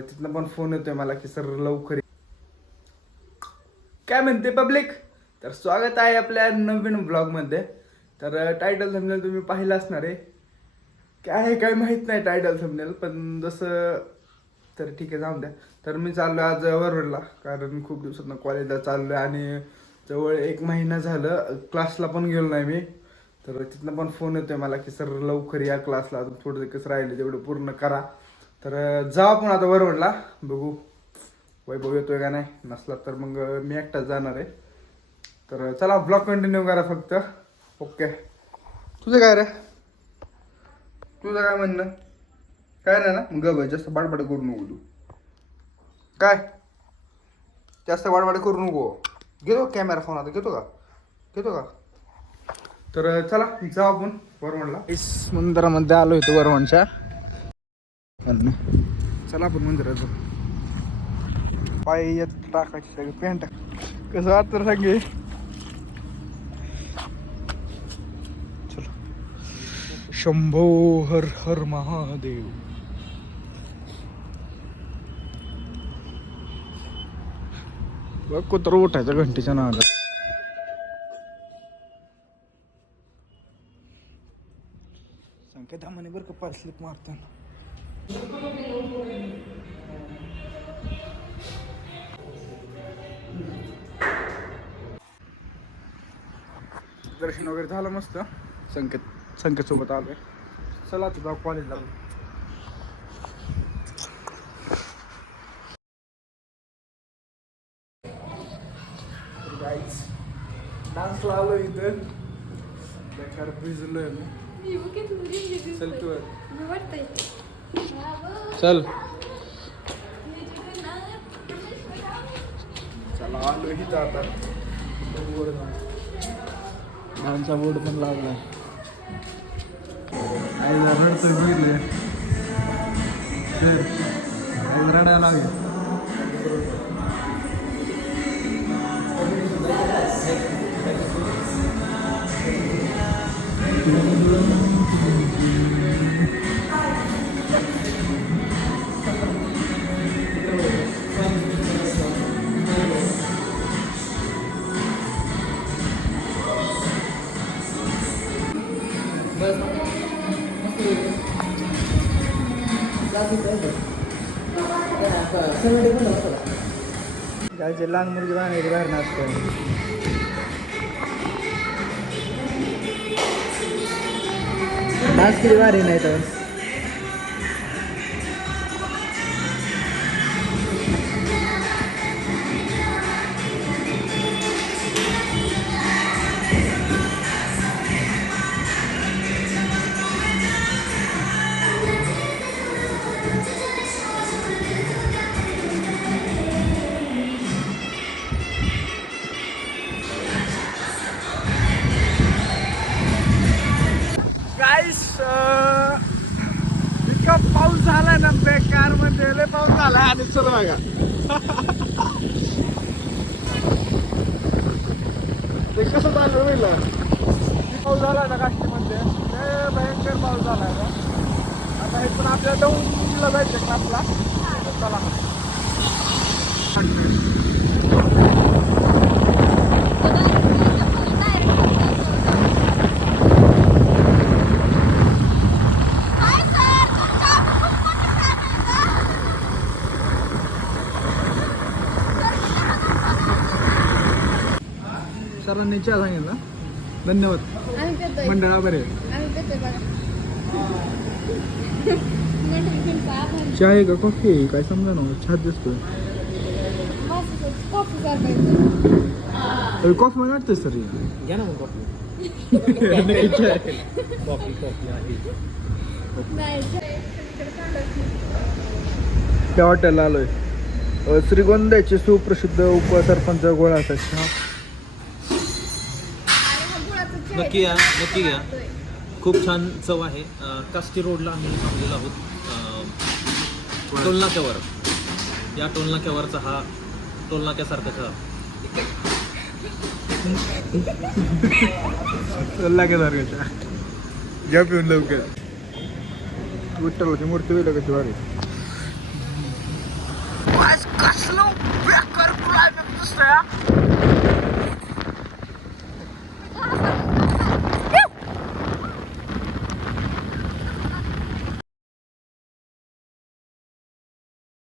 तिथनं पण फोन येतोय मला की सर लवकर काय म्हणते पब्लिक तर स्वागत आहे आपल्या नवीन ब्लॉगमध्ये तर टायटल थंबनेल तुम्ही पाहिलं असणार आहे. काय आहे काय माहीत नाही टायटल थंबनेल पण जसं तर ठीक आहे जाऊन द्या. तर मी चाललो आज वरवडला कारण खूप दिवसातनं कॉलेजला चाललो आहे आणि जवळ एक महिना झालं क्लासला पण गेलो नाही मी. तर तिथनं पण फोन येतोय मला की सर लवकर या क्लासला अजून थोडं कसं राहिले तेवढं पूर्ण करा. तर जाऊ आपण आता वरवडला. बघू. वैभव येतोय का नाही? नसला तर मग मी एकटाच जाणार आहे. तर चला ब्लॉग कंटिन्यू करा फक्त. ओके. तुझं काय रे? तुझं काय म्हणणं? काय नाही ना? मग गप आहे, जास्त बाडबाड करू नको तू. काय? जास्त वाडवाड करू नको. घेतो कॅमेरा फोन आता? घेतो का? घेतो का? तर चला जाऊ आपण. वरवणला इस मंदिरामध्ये आलो होतो वरवणच्या चला आपण मंदिरात जाऊ. पाय येत टाकायची सगळी पॅन्ट कसं वाटतं सांगे? चला. शंभो हर हर महादेव. बघ कुत्र उठायचं घंटीच्या नावाला संकेत म्हणे बरं का पार स्लिप मारताना. दर्शन वगैरे झालं मस्त. संकेत संकेत सोबत आलोय. चला तुझा कॉलेजला डान्सला आलो इथं. बेकार भिजलोय मी. चल तू. चल. चला आलो आता. बोर्ड पण लागलाय. आईला रडतोय बघितले रडायला लागेल. जे लहान मुलगी बाहेर बाहेर नाचतो नाच किती भारी नाही तर. पाऊस झाला ना बेकार म्हणजे लय पाऊस झाला आणि चल बघा. ते कसं चालू होईल पाऊस झाला ना काष्टीमध्ये लय भयंकर पाऊस झाला ना. आता हे पण आपल्या डोंगला जायचं का आपला? चला. सरांनी चहा सांगितला धन्यवाद मंडळा बरे चहा आहे का कॉफी आहे? काय समजा ना चहा दिसतोय. अरे कॉफी मध्ये वाटतं सर. घ्या ना कॉफी. कॉफी कॉफी आहे. त्या हॉटेलला आलोय. श्रीगोंद्याचे सुप्रसिद्ध उपसरपंच गोळाचा चहा नक्की या नक्की घ्या खूप छान चव आहे. अं, काष्टी रोडला आम्ही थांबलेलो आहोत. टोलनाक्यावर. या टोलनाक्यावरचा हा टोलनाक्यासारखा चहा घ्या पिऊन लवकर. विठ्ठलाची मूर्ती होईल कशी भारी कसलो बेकार क्लाइंबिंग